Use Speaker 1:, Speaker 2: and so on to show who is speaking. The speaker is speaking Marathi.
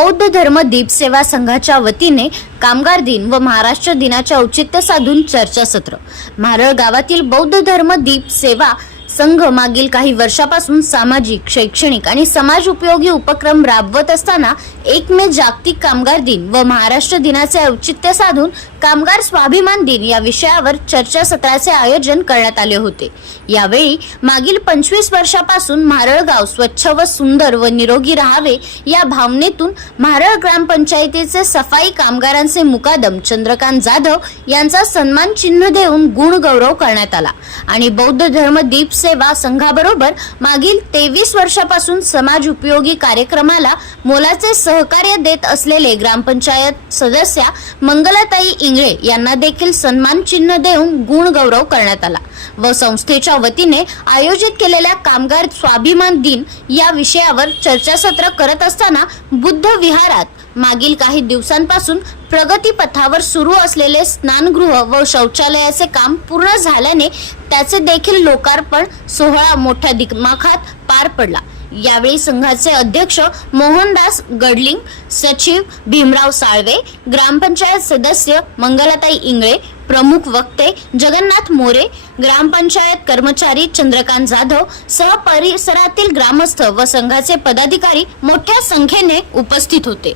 Speaker 1: बौद्ध धर्म दीप सेवा संघाच्या वतीने कामगार दिन व महाराष्ट्र दिनाचे औचित्य साधून चर्चासत्र. म्हारळ गावातील बौद्ध धर्म दीप सेवा संघ मागील काही वर्षापासून सामाजिक शैक्षणिक आणि समाज उपयोगी उपक्रम राबवत असताना एक मे जागतिक कामगार दिन व महाराष्ट्र दिनाचे औचित्य साधून कामगार स्वाभिमान दिन या विषयावर चर्चासत्राचे आयोजन करण्यात आले होते. यावेळी मागील पंचवीस वर्षापासून म्हारळगाव स्वच्छ व सुंदर व निरोगी राहावे या भावनेतून म्हारळ ग्रामपंचायतीचे सफाई कामगारांचे मुकादम चंद्रकांत जाधव यांचा सन्मान चिन्ह देऊन गुण गौरव करण्यात आला. आणि बौद्ध धर्म दीप सेवा संघाबरोबर मागील तेवीस वर्षापासून समाज उपयोगी कार्यक्रमाला मोलाचे सहकार्य देत असलेले ग्रामपंचायत सदस्या मंगलाताई इंगळे यांना देखील सन्मान चिन्ह देऊन गुण गौरव करण्यात आला. व संस्थेच्या वतीने आयोजित केलेल्या कामगार स्वाभिमान दिन या विषयावर चर्चासत्र करत असताना बुद्ध विहारात मागील काही दिवसांपासून प्रगतीपथावर सुरू असलेले स्नानगृह व शौचालयाचे काम पूर्ण झाल्याने त्याचे देखील लोकार्पण सोहळा मोठ्या दिमाखात पार पडला. यावेळी संघाचे अध्यक्ष मोहनदास गडलिंग सचिव भीमराव साळवे ग्रामपंचायत सदस्य मंगलाताई इंगळे प्रमुख वक्ते जगन्नाथ मोरे ग्रामपंचायत कर्मचारी चंद्रकांत जाधव सह परिसरातील ग्रामस्थ व संघाचे पदाधिकारी मोठ्या संख्येने उपस्थित होते.